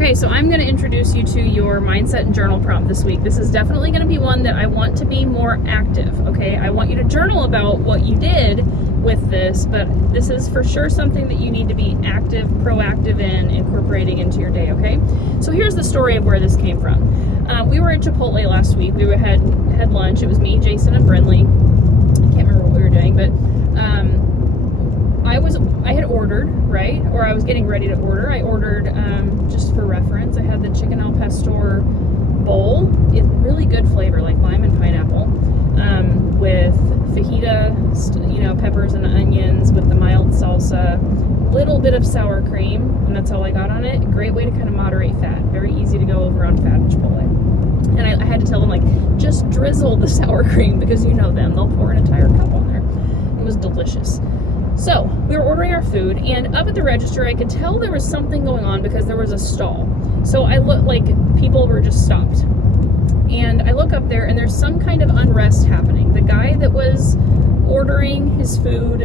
Okay, so I'm going to introduce you to your mindset and journal prompt this week. This is definitely going to be one that I want to be more active, okay? I want you to journal about what you did with this, but this is for sure something that you need to be active, proactive in incorporating into your day, okay? So here's the story of where this came from. We were at Chipotle last week. We had lunch. It was me, Jason, and Brinley. I can't remember what we were doing, but I had ordered, right? Or I was getting ready to order. I ordered, just for reference, I had the chicken al pastor bowl. It's really good flavor, like lime and pineapple, with fajita, peppers and onions with the mild salsa, little bit of sour cream, and that's all I got on it. A great way to kind of moderate fat. Very easy to go over on fat at Chipotle. And I had to tell them, like, just drizzle the sour cream, because you know them. They'll pour an entire cup on there. It was delicious. So we were ordering our food, and up at the register, I could tell there was something going on because there was a stall. So I looked like people were just stopped. And I look up there, and there's some kind of unrest happening. The guy that was ordering his food,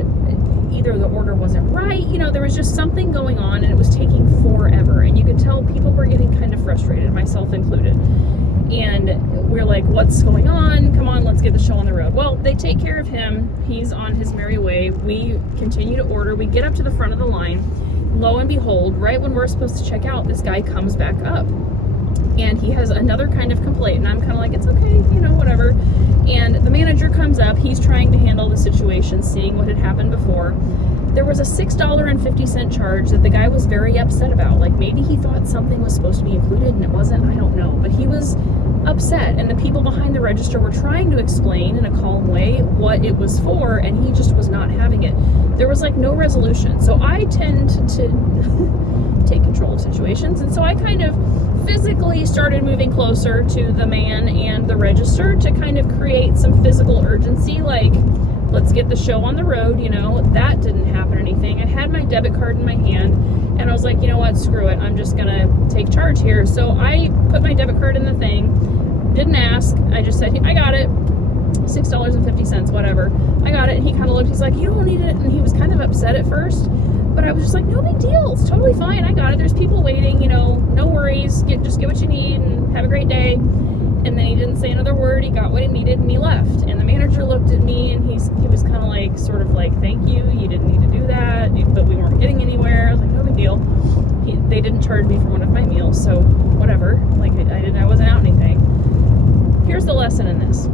either the order wasn't right, there was just something going on, and it was taking forever. And you could tell people were getting kind of frustrated, myself included. And we're like, what's going on? Come on, let's get the show on the road. Well, they take care of him. He's on his merry way. We continue to order. We get up to the front of the line. Lo and behold, right when we're supposed to check out, this guy comes back up. And he has another kind of complaint. And I'm kind of like, it's okay, whatever. And the manager comes up. He's trying to handle the situation, seeing what had happened before. There was a $6.50 charge that the guy was very upset about. Like, maybe he thought something was supposed to be included and it wasn't. I don't know. But he was upset, and the people behind the register were trying to explain in a calm way what it was for, and he just was not having it. There was like no resolution. So I tend to take control of situations, and so I kind of physically started moving closer to the man and the register to kind of create some physical urgency, like, let's get the show on the road. That didn't happen anything. I had my debit card in my hand, and I was like, you know what, screw it, I'm just gonna take charge here. So I put my debit card in the thing, didn't ask, I just said, I got it, $6.50, whatever, I got it. And he kind of looked, he's like, you don't need it, and he was kind of upset at first, but I was just like, no big deal, it's totally fine, I got it, there's people waiting, no worries, just get what you need and have a great day. And then he didn't say another word. He got what he needed and he left. And the manager looked at me, and he was kind of like, sort of like, thank you, you didn't need to do that, but we weren't getting anywhere. I was like, no big deal. They didn't charge me for one of my meals, so whatever. Like, I wasn't out anything. Here's the lesson in this.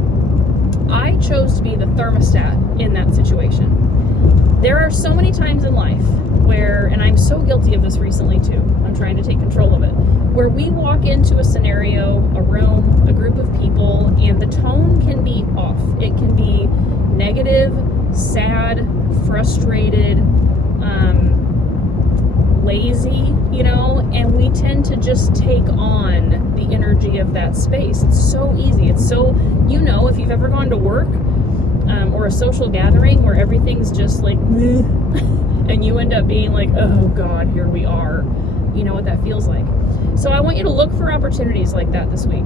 I chose to be the thermostat in that situation. There are so many times in life where, and I'm so guilty of this recently too, I'm trying to take control of it, where we walk into a scenario, a room, a group of people, and the tone can be off. It can be negative, sad, frustrated, lazy, and we tend to just take on the energy of that space. It's so easy. It's so, if you've ever gone to work or a social gathering where everything's just like, and you end up being like, oh God, here we are. You know what that feels like. So I want you to look for opportunities like that this week,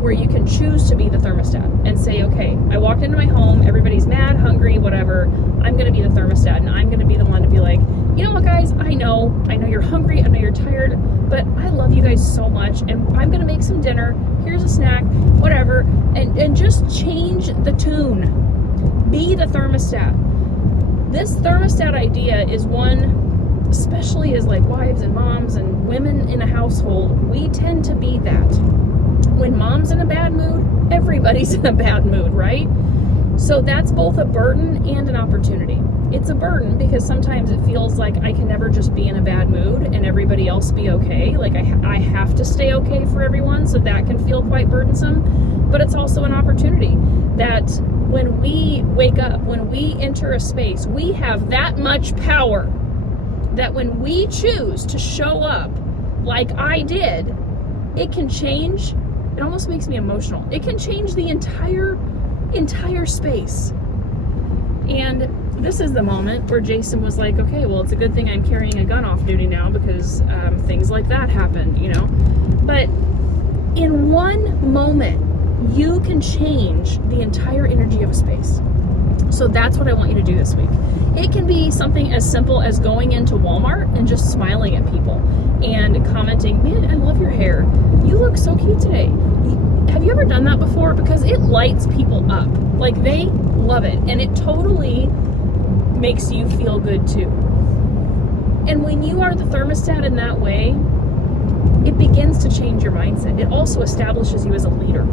where you can choose to be the thermostat and say, okay, I walked into my home, everybody's mad, hungry, whatever, I'm going to be the thermostat, and I'm going to be the one to be like, you know what, guys, I know you're hungry, I know you're tired, but I love you guys so much, and I'm going to make some dinner, here's a snack, whatever, and just change the tune. Be the thermostat. This thermostat idea is one, especially as like wives and moms and women in a household, we tend to be that. When mom's in a bad mood, everybody's in a bad mood, right? So that's both a burden and an opportunity. It's a burden because sometimes it feels like I can never just be in a bad mood and everybody else be okay. Like I have to stay okay for everyone, so that can feel quite burdensome. But it's also an opportunity that when we wake up, when we enter a space, we have that much power that when we choose to show up like I did, it can change. It almost makes me emotional. It can change the entire space. And this is the moment where Jason was like, okay, well, it's a good thing I'm carrying a gun off duty now because things like that happened, But in one moment, you can change the entire energy of a space. So that's what I want you to do this week. It can be something as simple as going into Walmart and just smiling at people and commenting, man, your hair. You look so cute today. Have you ever done that before? Because it lights people up. Like, they love it, and it totally makes you feel good too. And when you are the thermostat in that way, it begins to change your mindset. It also establishes you as a leader.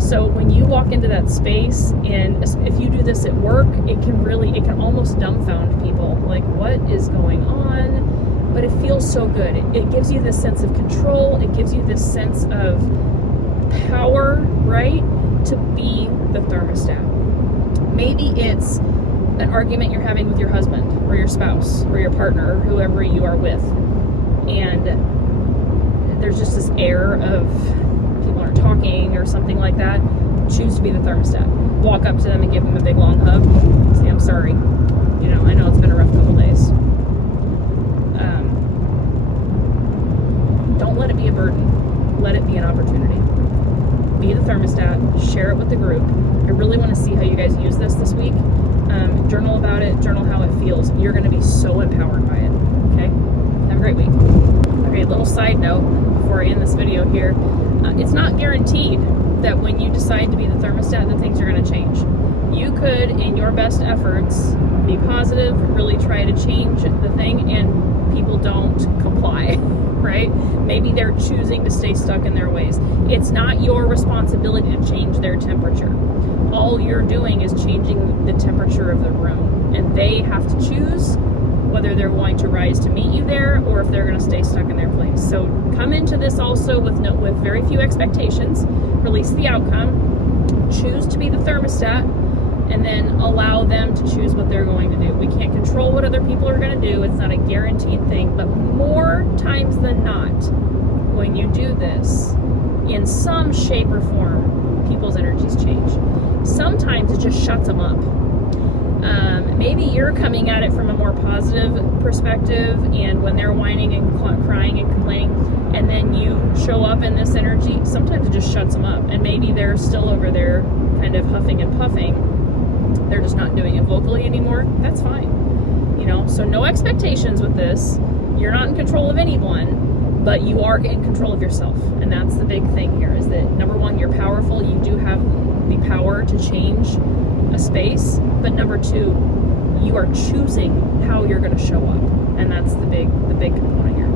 So when you walk into that space, and if you do this at work, it can almost dumbfound people. Like, what is going on? But it feels so good. It gives you this sense of control. It gives you this sense of power, right? To be the thermostat. Maybe it's an argument you're having with your husband or your spouse or your partner or whoever you are with, and there's just this air of people aren't talking or something like that. Choose to be the thermostat. Walk up to them and give them a big long hug. Say, I'm sorry. I know it's been a rough couple days. Don't let it be a burden. Let it be an opportunity. Be the thermostat. Share it with the group. I really want to see how you guys use this week. Journal about it. Journal how it feels. You're going to be so empowered by it. Okay? Have a great week. Okay, little side note before I end this video here. It's not guaranteed that when you decide to be the thermostat that things are going to change. You could, in your best efforts, be positive, really try to change the thing, and people don't comply, right? Maybe they're choosing to stay stuck in their ways. It's not your responsibility to change their temperature. All you're doing is changing the temperature of the room, and they have to choose whether they're going to rise to meet you there or if they're going to stay stuck in their place. So come into this also with very few expectations. Release the outcome. Choose to be the thermostat, and then allow them to choose what they're going to do. We can't control what other people are going to do. It's not a guaranteed thing. But more times than not, when you do this, in some shape or form, people's energies change. Sometimes it just shuts them up. Maybe you're coming at it from a more positive perspective, and when they're whining and crying and complaining, and then you show up in this energy, sometimes it just shuts them up. And maybe they're still over there kind of huffing and puffing. They're just not doing it vocally anymore. That's fine. So no expectations with this. You're not in control of anyone, but you are in control of yourself. And that's the big thing here, is that number one, you're powerful. You do have the power to change a space. But number two, you are choosing how you're going to show up. And that's the big component here.